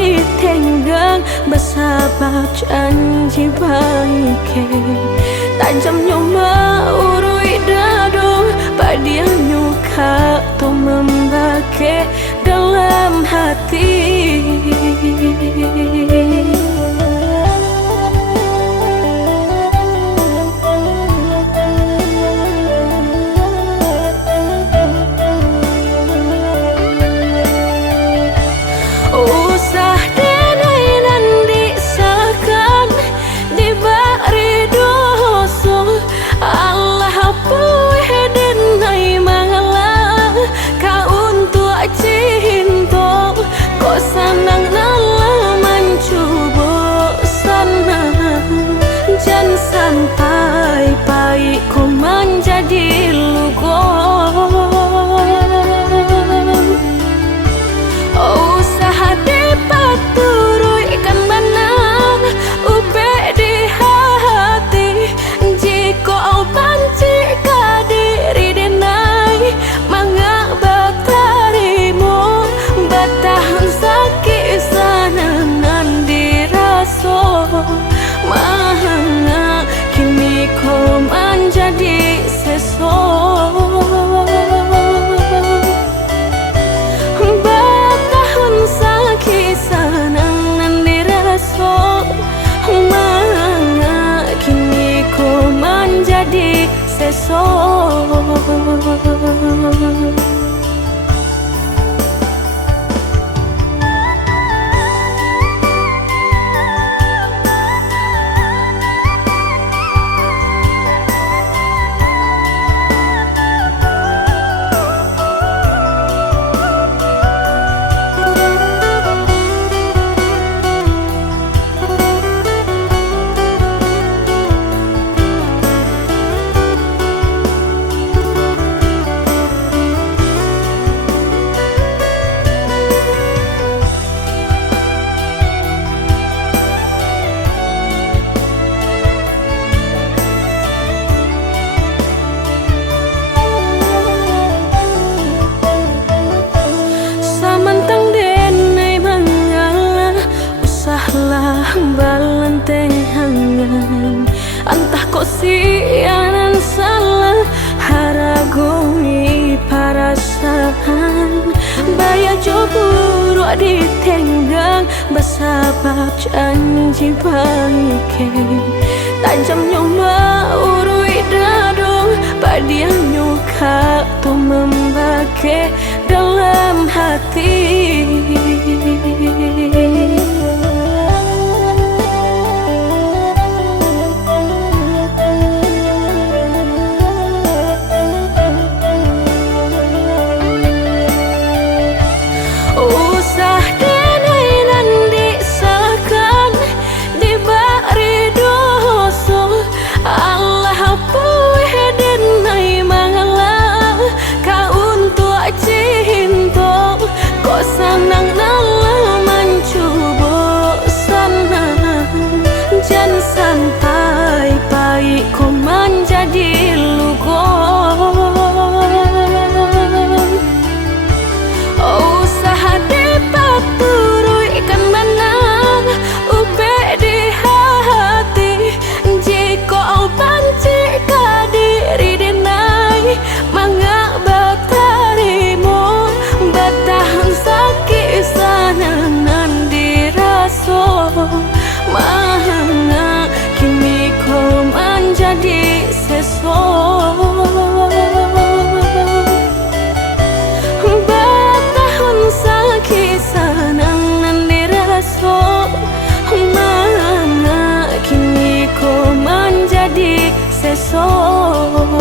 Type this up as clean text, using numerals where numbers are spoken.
ditenggang bersabab janji baik. Tajam nyoma urui dadung padia nyuka tu membake dalam hati. Sampai baikku menjadi lugon. Oh usaha dapat turun ikan benang ube di hati. Jika au panci kadiri denai mangak batarimu batahan sakit sanangan diraso. Mahanga kini kau menjadi sesok. Batahun sakit sanangan dirasuk. Mahanga kini kau menjadi sesok. Balanteng hangan antah kok siaran salah haragui perasaan baya joburu ditenggang bersabab janji baik. Tajam nyoma urui dadung padia nyuka tu membake dalam hati. Sanang nala mencuba sana jangan sampai baikku menjadi lugon. Oh usaha dapat turun ikan benang ube di hati. Jika au panci kadiri denai mangak batarimu batahan sakit sanangan diraso. Mahanga kini kau menjadi sesok. Batahun sakit sanangan diraso. Mahanga kini kau menjadi sesok.